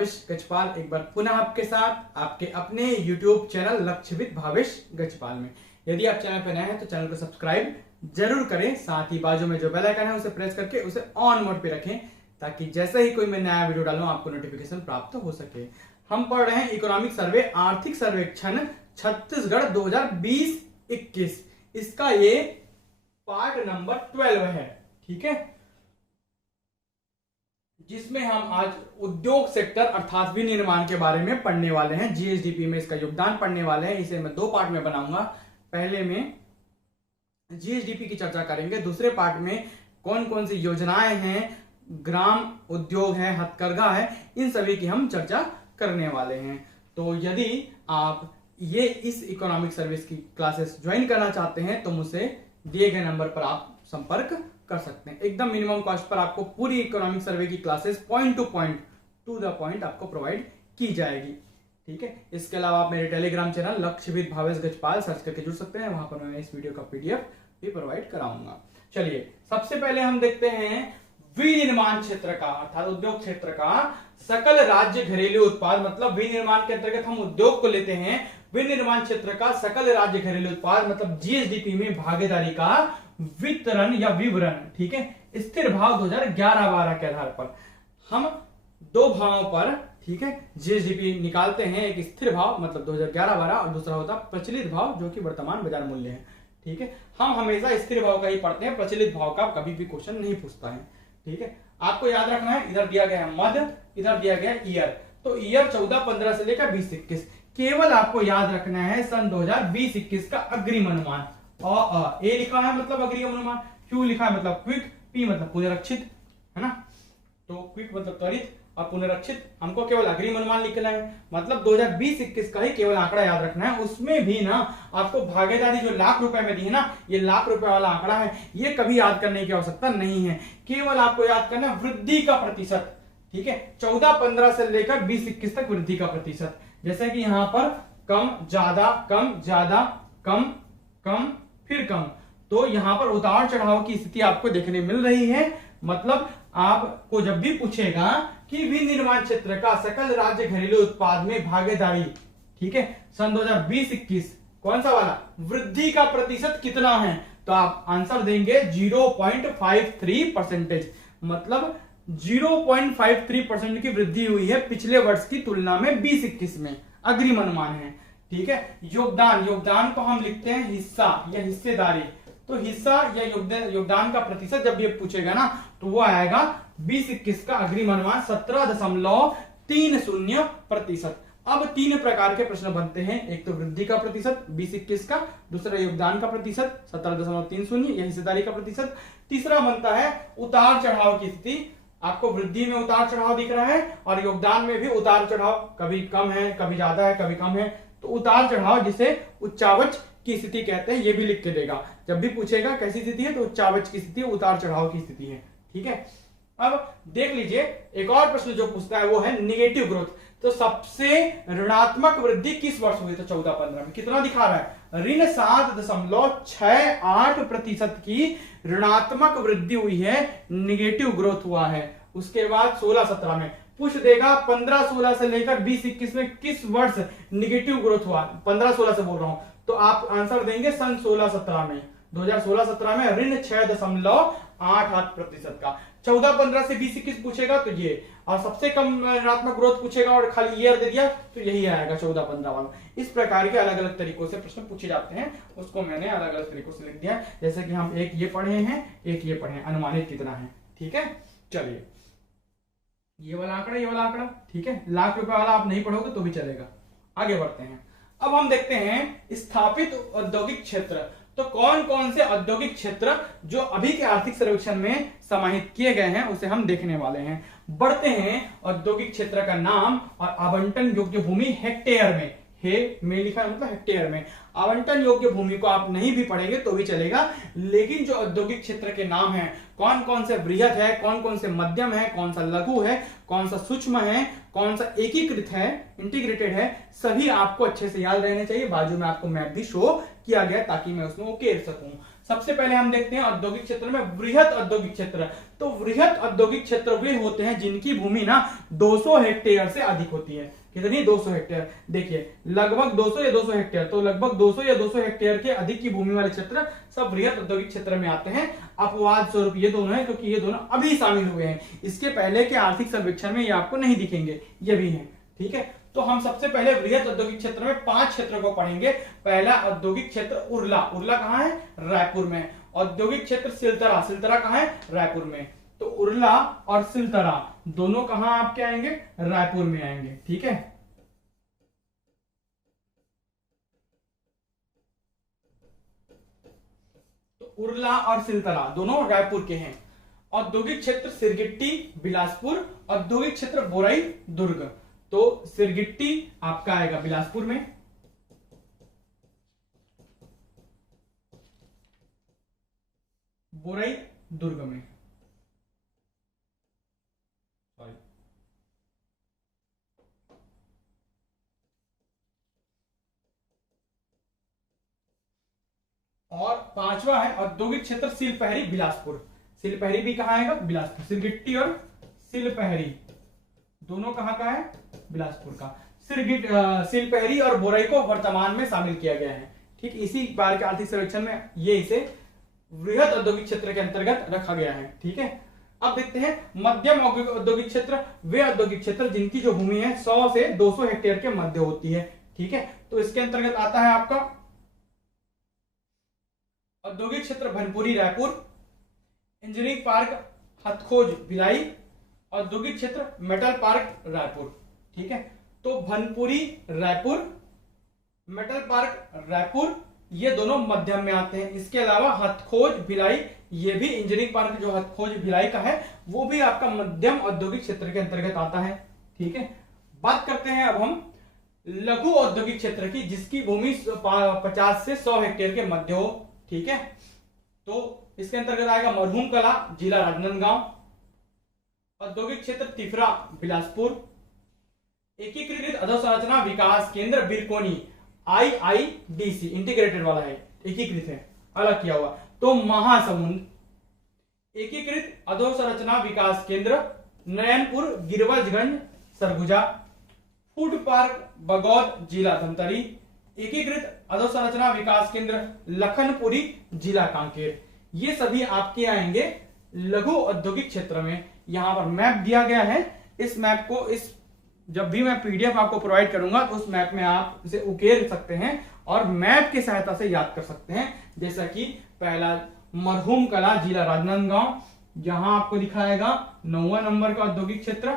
भावेश गजपाल एक बार पुनः आपके साथ आपके अपने YouTube चैनल लक्ष्यविद भावेश गजपाल में। यदि आप चैनल पर नए हैं तो चैनल को सब्सक्राइब जरूर करें, साथ ही बाजू में जो बेल आइकन है उसे प्रेस करके उसे ऑन मोड पे रखें ताकि जैसे ही कोई मैं नया वीडियो डालूं आपको नोटिफिकेशन प्राप्त हो सके। हम पढ़ रहे हैं इकोनॉमिक सर्वे आर्थिक सर्वेक्षण छत्तीसगढ़ 2020-21, इसका ये पार्ट नंबर 12 है। ठीक है, जिसमें हम आज उद्योग सेक्टर अर्थात विनिर्माण के बारे में पढ़ने वाले हैं। जीएसडीपी में इसका योगदान पढ़ने वाले हैं। इसे मैं 2 पार्ट में बनाऊंगा। पहले में जीएसडीपी की चर्चा करेंगे, दूसरे पार्ट में कौन कौन सी योजनाएं हैं, ग्राम उद्योग है, हथकरघा है, इन सभी की हम चर्चा करने वाले हैं। तो यदि आप ये इस इकोनॉमिक सर्विस की क्लासेस ज्वाइन करना चाहते हैं तो मुझसे दिए गए नंबर पर आप संपर्क कर सकते हैं। एकदम मिनिमम कॉस्ट पर आपको पूरी इकोनॉमिक सर्वे की classes point to the point आपको प्रोवाइड की जाएगी। ठीक है, इसके अलावा आप मेरे Telegram channel Lakshyavid Bhavesh Gajpal search करके जुड़ सकते हैं, वहां पर मैं इस वीडियो का पीडीएफ भी प्रोवाइड कराऊंगा। चलिए सबसे पहले हम देखते हैं विनिर्माण क्षेत्र का अर्थात उद्योग क्षेत्र का सकल राज्य घरेलू उत्पाद, मतलब विनिर्माण के अंतर्गत हम उद्योग को लेते हैं। विनिर्माण क्षेत्र का सकल राज्य घरेलू उत्पाद मतलब जीएसडीपी में भागीदारी का वितरण या विवरण। ठीक है, स्थिर भाव 2011-12 के आधार पर हम 2 भावों पर, ठीक है, जीएसडीपी निकालते हैं। एक स्थिर भाव मतलब 2011-12 और दूसरा होता प्रचलित भाव जो कि वर्तमान बाजार मूल्य है। ठीक है, हम हमेशा स्थिर भाव का ही पढ़ते हैं, प्रचलित भाव का कभी भी क्वेश्चन नहीं पूछता है। ठीक है, आपको याद रखना है, इधर दिया गया है मध्य, इधर दिया गया है ईयर। तो ईयर 14-15 से लेकर 20-21, केवल आपको याद रखना है सन 2020-21 का अग्रिम अनुमान। ए लिखा है मतलब अग्रिम अनुमान, क्यू लिखा है मतलब क्विक, पी मतलब पुनरीक्षित, है ना। तो क्विक मतलब त्वरित और पुनरीक्षित, हमको केवल अग्रिम अनुमान लिखना है। मतलब 2020-21 का ही केवल आंकड़ा याद रखना है। उसमें भी ना आपको भागीदारी जो लाख रुपए में दी है ना, ये लाख रुपए वाला आंकड़ा है, ये कभी याद करने की आवश्यकता नहीं है। केवल आपको याद करना है वृद्धि का प्रतिशत। ठीक है, 14-15 से लेकर 20-21 तक वृद्धि का प्रतिशत। जैसे कि यहां पर कम ज्यादा कम ज्यादा कम कम फिर कम, तो यहां पर उतार चढ़ाव की स्थिति आपको देखने मिल रही है। मतलब आपको जब भी पूछेगा कि विनिर्माण क्षेत्र का सकल राज्य घरेलू उत्पाद में भागीदारी, ठीक है, सन 2020-21 कौन सा वाला, वृद्धि का प्रतिशत कितना है, तो आप आंसर देंगे 0.53%। मतलब 0.53% की वृद्धि हुई है पिछले वर्ष की तुलना में 20-21 में, अग्रिम अनुमान है। ठीक है, योगदान को हम लिखते हैं हिस्सा या हिस्सेदारी। तो हिस्सा या योगदान का प्रतिशत जब ये पूछेगा ना तो वो आएगा 20-21 का अग्रिम अनुमान 17.30%। अब 3 प्रकार के प्रश्न बनते हैं, एक तो वृद्धि का प्रतिशत 20-21 का, दूसरा योगदान का प्रतिशत 17.30 या हिस्सेदारी का प्रतिशत, तीसरा बनता है उतार चढ़ाव की स्थिति। आपको वृद्धि में उतार चढ़ाव दिख रहा है और योगदान में भी उतार चढ़ाव, कभी कम है कभी ज्यादा है कभी कम है, तो उतार चढ़ाव जिसे उच्चावच की स्थिति कहते हैं, ये भी लिख के देगा। जब भी पूछेगा कैसी स्थिति है तो उच्चावच की स्थिति, उतार चढ़ाव की स्थिति है। ठीक है, अब देख लीजिए एक और प्रश्न जो पूछता है वो है निगेटिव ग्रोथ। तो सबसे ऋणात्मक वृद्धि किस वर्ष हुई, तो 14-15 में कितना दिखा रहा है, ऋण 7.68% की ऋणात्मक वृद्धि हुई है, निगेटिव ग्रोथ हुआ है। उसके बाद 16-17 में पूछ देगा 15-16 से लेकर 20-21 में किस वर्ष निगेटिव ग्रोथ हुआ, 15-16 से बोल रहा हूं, तो आप आंसर देंगे सन 16-17 में, 2016-17 में ऋण 6.88% का। 14-15 से 20-21 पूछेगा तो ये, और सबसे कम ऋणात्मक ग्रोथ पूछेगा और खाली ईयर दे दिया तो यही आएगा 14-15 वाला। इस प्रकार के अलग अलग तरीकों से प्रश्न पूछे जाते हैं, उसको मैंने अलग अलग तरीकों से लिख दिया। जैसे कि हम एक ये पढ़े हैं, एक ये पढ़े, अनुमानित कितना है। ठीक है, चलिए ये वाला आंकड़ा, ठीक है, लाख रुपए वाला आप नहीं पढ़ोगे तो भी चलेगा। आगे बढ़ते हैं, अब हम देखते हैं स्थापित औद्योगिक क्षेत्र। तो कौन कौन से औद्योगिक क्षेत्र जो अभी के आर्थिक सर्वेक्षण में समाहित किए गए हैं उसे हम देखने वाले हैं। बढ़ते हैं औद्योगिक क्षेत्र का नाम और आवंटन योग्य भूमि हेक्टेयर में, में लिखा है मतलब हेक्टेयर में। आवंटन योग्य भूमि को आप नहीं भी पढ़ेंगे तो भी चलेगा, लेकिन जो औद्योगिक क्षेत्र के नाम हैं, कौन कौन से बृहद है, कौन कौन से मध्यम है, कौन सा लघु है, कौन सा सूक्ष्म है, कौन सा एकीकृत है, इंटीग्रेटेड है, सभी आपको अच्छे से याद रहने चाहिए। बाजू में आपको मैप भी शो किया गया ताकि मैं उसमें उकेर सकूं। सबसे पहले हम देखते हैं औद्योगिक क्षेत्र में वृहत औद्योगिक क्षेत्र। तो वृहत औद्योगिक क्षेत्र वे होते हैं जिनकी भूमि ना 200 हेक्टेयर से अधिक होती है। कितनी? 200 हेक्टेयर। देखिए लगभग 200 या 200 हेक्टेयर, तो लगभग 200 या 200 हेक्टेयर के अधिक की भूमि वाले क्षेत्र सब वृहत औद्योगिक क्षेत्र में आते हैं। अपवाद स्वरूप ये दोनों है, क्योंकि ये दोनों अभी शामिल हुए हैं, इसके पहले के आर्थिक सर्वेक्षण में ये आपको नहीं दिखेंगे, ये भी है। ठीक है, तो हम सबसे पहले वृहत औद्योगिक क्षेत्र में 5 क्षेत्रों को पढ़ेंगे। पहला औद्योगिक क्षेत्र उरला। उरला कहाँ है? रायपुर में। औद्योगिक क्षेत्र सिलतरा। सिलतरा कहाँ है? रायपुर में। तो उरला और सिलतरा दोनों कहां आपके आएंगे? रायपुर में आएंगे। ठीक है, तो उरला और सिलतरा दोनों रायपुर के हैं। औद्योगिक क्षेत्र सिरगिट्टी बिलासपुर। औद्योगिक क्षेत्र बोरई दुर्ग। तो सिरगिट्टी आपका आएगा बिलासपुर में, बोरई दुर्ग में। और पांचवा है औद्योगिक क्षेत्र सिलपहरी बिलासपुर। सिलपहरी भी कहां आएगा? बिलासपुर। सिरगिट्टी और सिलपहरी दोनों कहां का है? बिलासपुर का। सिलपहरी और बोरई को वर्तमान में शामिल किया गया है। ठीक, इसी बार के आर्थिक सर्वेक्षण में ये इसे वृहत औद्योगिक क्षेत्र के अंतर्गत रखा गया है। ठीक है, अब देखते हैं मध्यम औद्योगिक क्षेत्र। वे औद्योगिक क्षेत्र जिनकी जो भूमि है 100 से 200 हेक्टेयर के मध्य होती है। ठीक है, तो इसके अंतर्गत आता है आपका औद्योगिक क्षेत्र भनपुरी रायपुर, इंजीनियरिंग पार्क हथखोज भिलाई, औद्योगिक क्षेत्र मेटल पार्क रायपुर। ठीक है, तो भनपुरी रायपुर, मेटल पार्क रायपुर ये दोनों मध्यम में आते हैं। इसके अलावा हथखोज भिलाई, ये भी इंजीनियरिंग पार्क जो हथखोज भिलाई का है वो भी आपका मध्यम औद्योगिक क्षेत्र के अंतर्गत आता है। ठीक है, बात करते हैं अब हम लघु औद्योगिक क्षेत्र की, जिसकी भूमि 50 से 100 हेक्टेयर के मध्य हो। ठीक है, तो इसके अंतर्गत आएगा मरहूम कला जिला राजनांदगांव, औद्योगिक क्षेत्र तिफरा बिलासपुर, एकीकृत अधोसंरचना विकास केंद्र बिरकोनी IIDC इंटीग्रेटेड वाला है, एकीकृत है, अलग किया हुआ। तो महासमुंद, एकीकृत अधोसंरचना विकास केंद्र नयनपुर गिरवजगंज सरगुजा, फूड पार्क बगौद जिला धमतरी, एकीकृत अधोसंरचना विकास केंद्र लखनपुरी जिला कांकेर। ये सभी आपके आएंगे लघु औद्योगिक क्षेत्र में। यहां पर मैप दिया गया है। इस मैप को जब भी मैं PDF आपको प्रोवाइड करूंगा तो उस मैप में आप इसे उकेर सकते हैं और मैप की सहायता से याद कर सकते हैं। जैसा कि पहला मरहूम कला जिला राजनांदगांव, जहां आपको दिखाएगा 9वां नंबर का औद्योगिक क्षेत्र।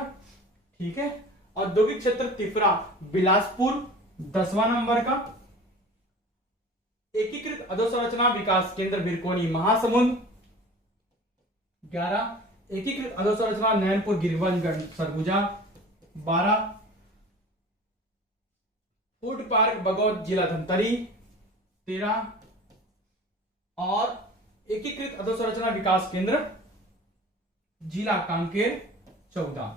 ठीक है, औद्योगिक क्षेत्र तिफरा बिलासपुर 10वां नंबर का, एकीकृत अधोसंरचना विकास केंद्र बिरकोनी महासमुंद 11, एकीकृत अधोसंरचना नयनपुर गिरिवंशगंज सरगुजा 12, फूड पार्क बगौद जिला धमतरी 13 और एकीकृत अधोसंरचना विकास केंद्र जिला कांकेर 14।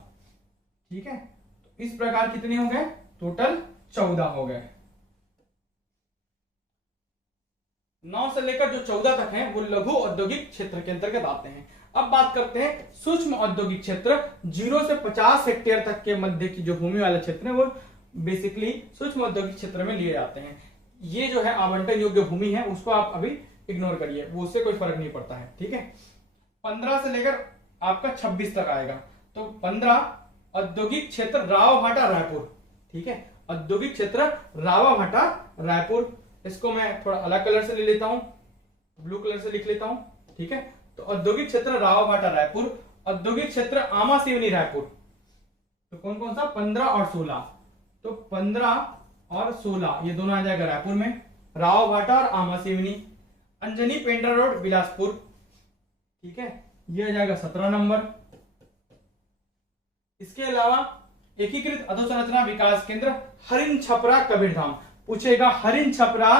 ठीक है, तो इस प्रकार कितने हो गए? टोटल 14 हो गए। 9 से लेकर जो 14 तक हैं वो लघु औद्योगिक क्षेत्र के अंतर्गत आते हैं। अब बात करते हैं सूक्ष्म औद्योगिक क्षेत्र। 0 से 50 हेक्टेयर तक के मध्य की जो भूमि वाले क्षेत्र है वो बेसिकली सूक्ष्म औद्योगिक क्षेत्र में लिए जाते हैं। ये जो है आवंटन योग्य भूमि है, उसको आप अभी इग्नोर करिए, वो उससे कोई फर्क नहीं पड़ता है। ठीक है, 15 से लेकर आपका 26 तक आएगा। तो 15 औद्योगिक क्षेत्र रावाभाटा रायपुर। ठीक है, औद्योगिक क्षेत्र रावाभाटा रायपुर, इसको मैं थोड़ा अलग कलर से ले लेता हूं, ब्लू कलर से लिख लेता हूं। ठीक है, तो औद्योगिक क्षेत्र रावाभाटा रायपुर, औद्योगिक क्षेत्र आमा सिवनी रायपुर। तो कौन कौन सा? 15 और 16। तो 15 और 16 ये दोनों आ जाएगा रायपुर में, रावाभाटा और आमा सिवनी। अंजनी पेंड्रा रोड बिलासपुर। ठीक है, ये आ जाएगा 17 नंबर। इसके अलावा एकीकृत अधोसंरचना विकास केंद्र हरिन छपरा कबीरधाम। पूछेगा हरिन छपरा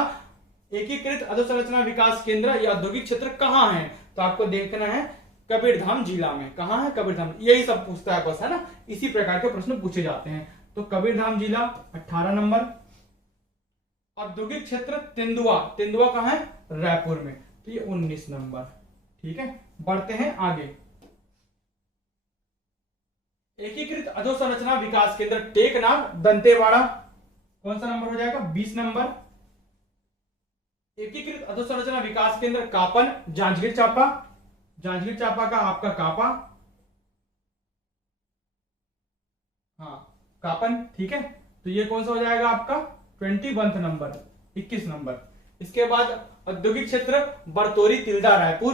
एकीकृत अधोसंरचना विकास केंद्र या औद्योगिक क्षेत्र कहां है? तो आपको देखना है कबीरधाम जिला में। कहां है? कबीरधाम। यही सब पूछता है बस, है ना, इसी प्रकार के प्रश्न पूछे जाते हैं। तो कबीरधाम जिला 18 नंबर। औद्योगिक क्षेत्र तेंदुआ। तेंदुआ कहां है? रायपुर में। तो ये 19 नंबर। ठीक है, बढ़ते हैं आगे। एकीकृत अधोसंरचना विकास केंद्र टेकनाफ दंतेवाड़ा, कौन सा नंबर हो जाएगा? 20 नंबर। एकीकृत अधोसंरचना विकास केंद्र कापन जांजगीर चांपा, जांजगीर चांपा का आपका कापा, हाँ कापन। ठीक है, तो ये कौन सा हो जाएगा आपका? 21 नंबर, 21 नंबर। इसके बाद औद्योगिक क्षेत्र बरतोरी तिल्दा रायपुर,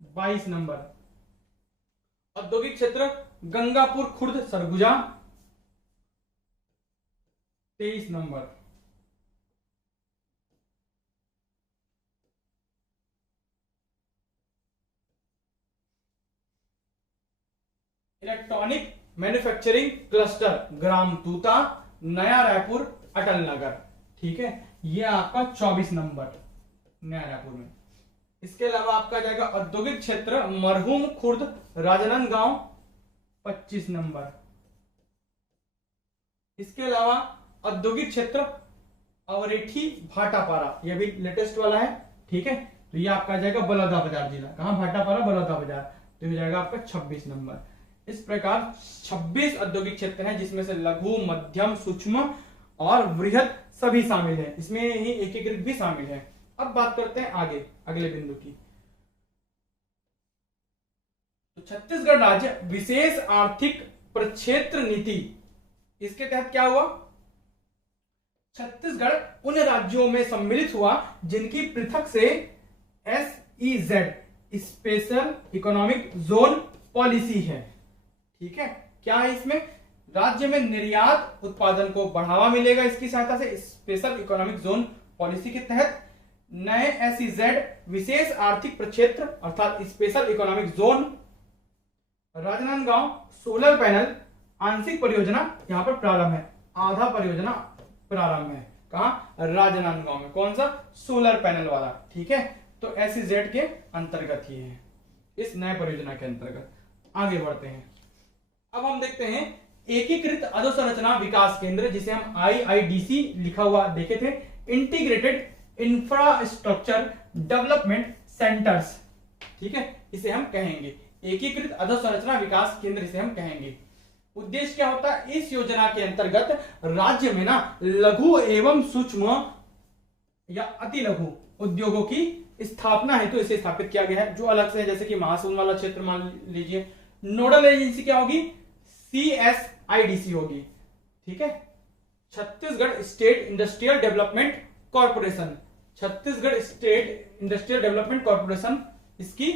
22 नंबर। औद्योगिक क्षेत्र गंगापुर खुर्द सरगुजा, 23 नंबर। इलेक्ट्रॉनिक मैन्युफैक्चरिंग क्लस्टर ग्राम तूता नया रायपुर अटल नगर। ठीक है, ये आपका 24 नंबर नया रायपुर में। इसके अलावा आपका जाएगा औद्योगिक क्षेत्र मरहूम खुर्द राजनांदगांव, 25 नंबर। इसके अलावा औद्योगिक क्षेत्र अवरेठी भाटापारा, ये भी लेटेस्ट वाला है। ठीक है, तो ये आपका जाएगा बलौदाबाजार जिला, कहां? भाटापारा बलौदाबाजार, तो ये जाएगा आपका 26 नंबर। इस प्रकार 26 औद्योगिक क्षेत्र हैं, जिसमें से लघु, मध्यम, सूक्ष्म और वृहद सभी शामिल है, इसमें ही एकीकृत भी शामिल है। अब बात करते हैं आगे अगले बिंदु की। तो छत्तीसगढ़ राज्य विशेष आर्थिक प्रक्षेत्र नीति, इसके तहत क्या हुआ? छत्तीसगढ़ उन राज्यों में सम्मिलित हुआ जिनकी पृथक से SEZ special economic zone policy है। ठीक है, क्या है इसमें? राज्य में निर्यात उत्पादन को बढ़ावा मिलेगा इसकी सहायता से। स्पेशल इकोनॉमिक जोन पॉलिसी के तहत नए SEZ विशेष आर्थिक प्रक्षेत्र अर्थात special economic zone Rajnandgaon solar panel आंशिक परियोजना यहां पर प्रारंभ है, आधा परियोजना प्रारंभ है। कहां? राजनांदगांव में। कौन सा? सोलर पैनल वाला। ठीक है, तो SEZ के अंतर्गत ही है, इस नए परियोजना के अंतर्गत। आगे बढ़ते हैं। अब हम देखते हैं एकीकृत अधोसंरचना विकास केंद्र, जिसे हम IIDC लिखा हुआ देखे थे, इंटीग्रेटेड इंफ्रास्ट्रक्चर डेवलपमेंट सेंटर्स। ठीक है, इसे हम कहेंगे एकीकृत अधोसंरचना विकास केंद्र, इसे हम कहेंगे। उद्देश्य क्या होता है? इस योजना के अंतर्गत राज्य में ना लघु एवं सूक्ष्म या अति लघु उद्योगों की स्थापना हेतु इसे स्थापित किया गया है, जो अलग से, जैसे कि महासमुंद वाला क्षेत्र मान लीजिए। नोडल एजेंसी क्या होगी? CSIDC होगी। ठीक है, Chhattisgarh state industrial development corporation, Chhattisgarh state industrial development corporation इसकी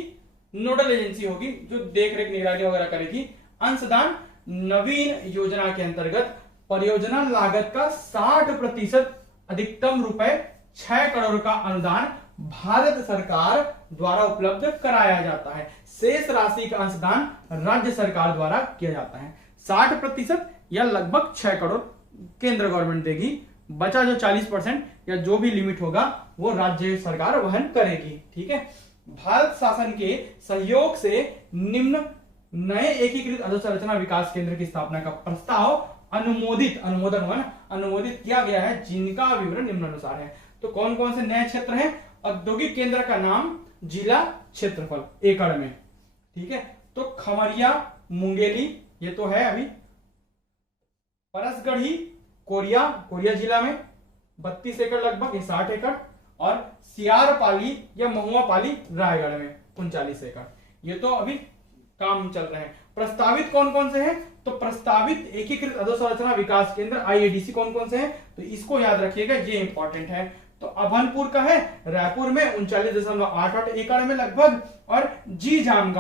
नोडल एजेंसी होगी, जो देख रेख निगरानी वगैरह करेगी। अंशदान नवीन योजना के अंतर्गत परियोजना लागत का 60% अधिकतम रुपए 6 करोड़ का अनुदान भारत सरकार द्वारा उपलब्ध कराया जाता है। शेष राशि का अंशदान राज्य सरकार द्वारा किया जाता है। 60% या लगभग 6 करोड़ केंद्र गवर्नमेंट देगी, बचा जो 40% या जो भी लिमिट होगा वो राज्य सरकार वहन करेगी। ठीक है, भारत शासन के सहयोग से निम्न नए एकीकृत अधोसंरचना विकास केंद्र की स्थापना का प्रस्ताव अनुमोदित किया गया है, जिनका विवरण निम्नानुसार है। तो कौन कौन से नए क्षेत्र हैं? औद्योगिक केंद्र का नाम, जिला, क्षेत्रफल एकड़ में। ठीक है, तो खमरिया मुंगेली ये तो है अभी, परसगढ़ी कोरिया जिला में 32 एकड़ लगभग, ये 60 एकड़, और सियारपाली या महुआपाली रायगढ़ में 39 एकड़। ये तो अभी काम चल रहे हैं। प्रस्तावित कौन कौन से हैं? तो प्रस्तावित एकीकृत अधोसंरचना विकास केंद्र IIDC कौन कौन से हैं? तो इसको याद रखिएगा, ये इंपॉर्टेंट है। तो अभनपुर का है रायपुर में 39.88 एकड़ में लगभग, और जीजाम,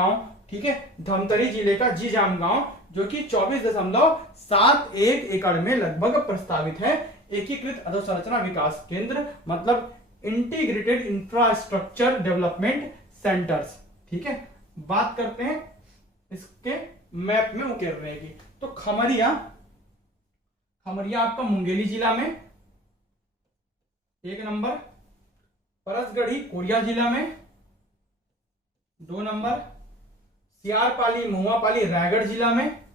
ठीक है, धमतरी जिले का जीजाम गांव जो कि 24.71 एकड़ में लगभग प्रस्तावित है। एकीकृत अधोसंरचना विकास केंद्र मतलब इंटीग्रेटेड इंफ्रास्ट्रक्चर डेवलपमेंट सेंटर्स। ठीक है, बात करते हैं इसके मैप में उकेर रहेगी। तो खमरिया आपका मुंगेली जिला में 1 नंबर, परसगढ़ी कोरिया जिला में 2 नंबर, सियारपाली महुआपाली रायगढ़ जिला में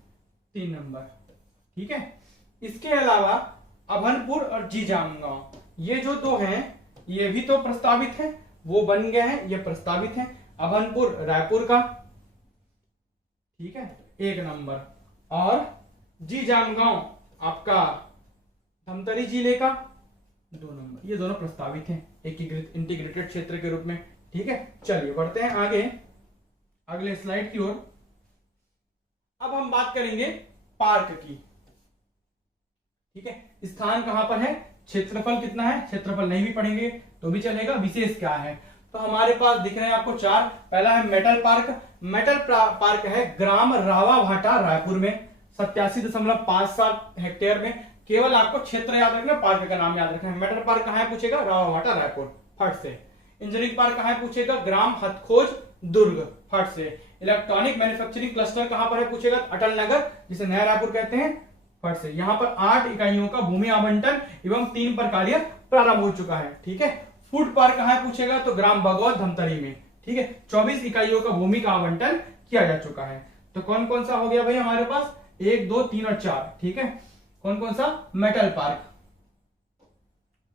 3 नंबर। ठीक है, इसके अलावा अभनपुर और जीजाम गांव ये जो 2 हैं ये भी तो प्रस्तावित है। वो बन गए हैं, ये प्रस्तावित है। अभनपुर रायपुर का, ठीक है, 1 नंबर। और जी जामगांव आपका धमतरी जिले का 2 नंबर। ये दोनों प्रस्तावित हैं एकीकृत इंटीग्रेटेड क्षेत्र के रूप में, ठीक है। चलिए बढ़ते हैं आगे अगले स्लाइड की ओर। अब हम बात करेंगे पार्क की, ठीक है। स्थान कहां पर है, क्षेत्रफल कितना है, क्षेत्रफल नहीं भी पढ़ेंगे तो भी चलेगा, विशेष क्या है। तो हमारे पास दिख रहे हैं आपको 4। पहला है मेटल पार्क। मेटल पार्क है ग्राम रावाभाटा रायपुर में, 87.57 हेक्टेयर में। केवल आपको क्षेत्र याद रखना, पार्क का नाम याद रखना है। मेटल पार्क कहां है पूछेगा, रावाभाटा रायपुर, फट से। इंजीनियरिंग पार्क कहां है पूछेगा, ग्राम हथखोज दुर्ग, फट से। इलेक्ट्रॉनिक मैन्युफैक्चरिंग क्लस्टर कहां पर है पूछेगा, अटल नगर, जिसे नया रायपुर कहते हैं, फट से। यहां पर 8 इकाइयों का भूमि आवंटन एवं 3 पर कार्य प्रारंभ हो चुका है, ठीक है। फूड पार्क कहां है पूछेगा, तो ग्राम भगवत धमतरी में, ठीक है। 24 इकाइयों का भूमि का आवंटन किया जा चुका है। तो कौन कौन सा हो गया भाई हमारे पास, 1, 2, 3 और 4, ठीक है। कौन कौन सा, मेटल पार्क,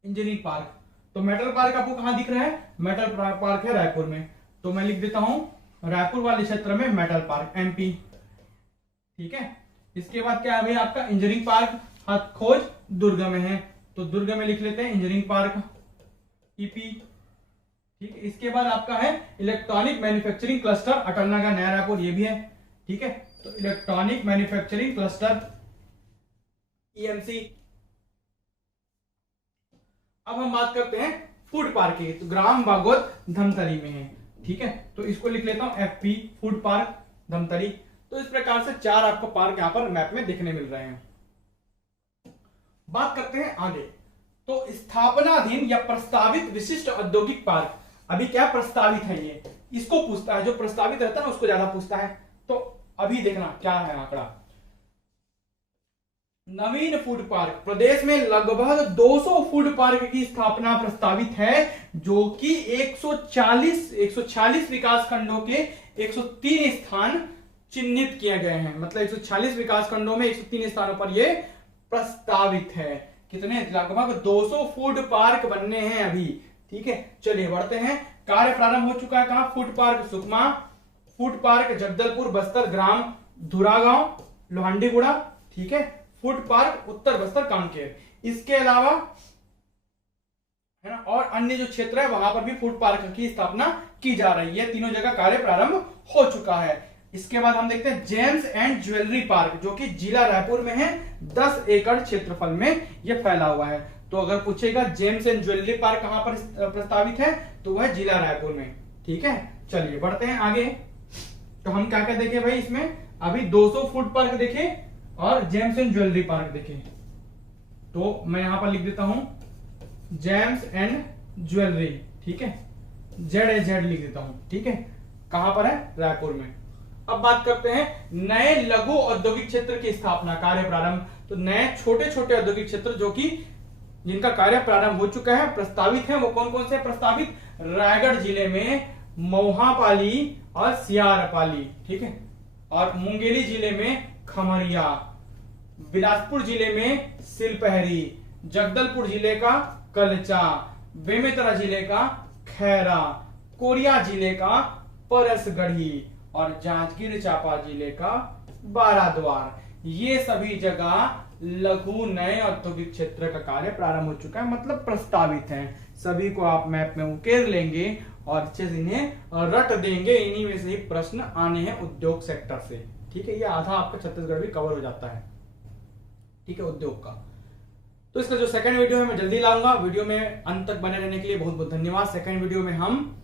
इंजीनियरिंग पार्क। तो मेटल पार्क आपको कहां दिख रहा है, मेटल पार्क है रायपुर में, तो मैं लिख देता हूं रायपुर वाले क्षेत्र में मेटल पार्क, एमपी, ठीक है। इसके बाद क्या है भाई आपका इंजीनियरिंग पार्क हथखोज दुर्ग में है, तो दुर्ग में लिख लेते हैं इंजीनियरिंग पार्क, ईपी, ठीक है। इसके बाद आपका है electronic manufacturing cluster Atal Nagar नया रायपुर, ये भी है, ठीक है। तो इलेक्ट्रॉनिक मैन्युफैक्चरिंग क्लस्टर ईएमसी। अब हम बात करते हैं फूड पार्क की, तो ग्राम भागवत धमतरी में है, ठीक है। तो इसको लिख लेता हूं एफपी, फूड पार्क धमतरी। तो इस प्रकार से 4 आपको पार्क यहां पर मैप में देखने मिल रहे हैं। बात करते हैं आगे, तो स्थापनाधीन या प्रस्तावित विशिष्ट औद्योगिक पार्क। अभी क्या प्रस्तावित है, ये इसको पूछता है, जो प्रस्तावित रहता है ना उसको ज्यादा पूछता है। तो अभी देखना क्या है आंकड़ा, नवीन फूड पार्क। प्रदेश में लगभग 200 फूड पार्क की स्थापना प्रस्तावित है, जो कि 146 विकास खंडों के 103 स्थान चिन्हित किए गए हैं। मतलब 146 विकास खंडों में 103 स्थानों पर यह प्रस्तावित है। कितने, लगभग 200 फूड पार्क बनने हैं अभी, ठीक है। चलिए बढ़ते हैं, कार्य प्रारंभ हो चुका है कहां, food park Sukma, food park Jagdalpur Bastar ग्राम धुरागांव लोहांडीगुड़ा, ठीक है। Food park Uttar Bastar Kanker. इसके अलावा है ना और अन्य जो क्षेत्र है वहां पर भी फूड पार्क की स्थापना की जा रही है। तीनों जगह कार्य प्रारंभ हो चुका है। इसके बाद हम देखते हैं जेम्स एंड ज्वेलरी पार्क, जो कि जिला रायपुर में है, 10 एकड़ क्षेत्रफल में यह फैला हुआ है। तो अगर पूछेगा जेम्स एंड ज्वेलरी पार्क कहां पर प्रस्तावित है, तो वह जिला रायपुर में, ठीक है। चलिए बढ़ते हैं आगे, तो हम क्या क्या देखे भाई इसमें, अभी 200 फूड पार्क देखे और जेम्स एंड ज्वेलरी पार्क देखे। तो मैं यहां पर लिख देता हूं जेम्स एंड ज्वेलरी, ठीक है, ZAZ लिख देता हूं, ठीक है। कहां पर है, रायपुर में। अब बात करते हैं नए लघु औद्योगिक क्षेत्र की स्थापना, कार्य प्रारंभ। तो नए छोटे छोटे औद्योगिक क्षेत्र जो कि जिनका कार्य प्रारंभ हो चुका है, प्रस्तावित है, वो कौन कौन से प्रस्तावित, रायगढ़ जिले में मोहापाली और सियारपाली, ठीक है। और मुंगेली जिले में खमरिया, बिलासपुर जिले में सिलपहरी, जगदलपुर जिले का कलचा, बेमेतरा जिले का खैरा, कोरिया जिले का परसगढ़ी और जांजगीर चांपा जिले का बाराद्वार। ये सभी जगह लघु नए औद्योगिक क्षेत्र का कार्य प्रारंभ हो चुका है, मतलब प्रस्तावित है। सभी को आप मैप में उकेर लेंगे और अच्छे से इन्हें रट देंगे। इन्हीं में से ही प्रश्न आने हैं उद्योग सेक्टर से, ठीक है। ये आधा आपका छत्तीसगढ़ भी कवर हो जाता है, ठीक है, उद्योग का। तो इसका जो सेकंड वीडियो है मैं जल्दी लाऊंगा। वीडियो में अंत तक बने रहने के लिए बहुत बहुत धन्यवाद। सेकंड वीडियो में हम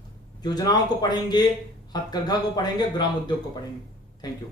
योजनाओं को पढ़ेंगे, हथकरघा को पढ़ेंगे, ग्राम उद्योग को पढ़ेंगे। Thank you.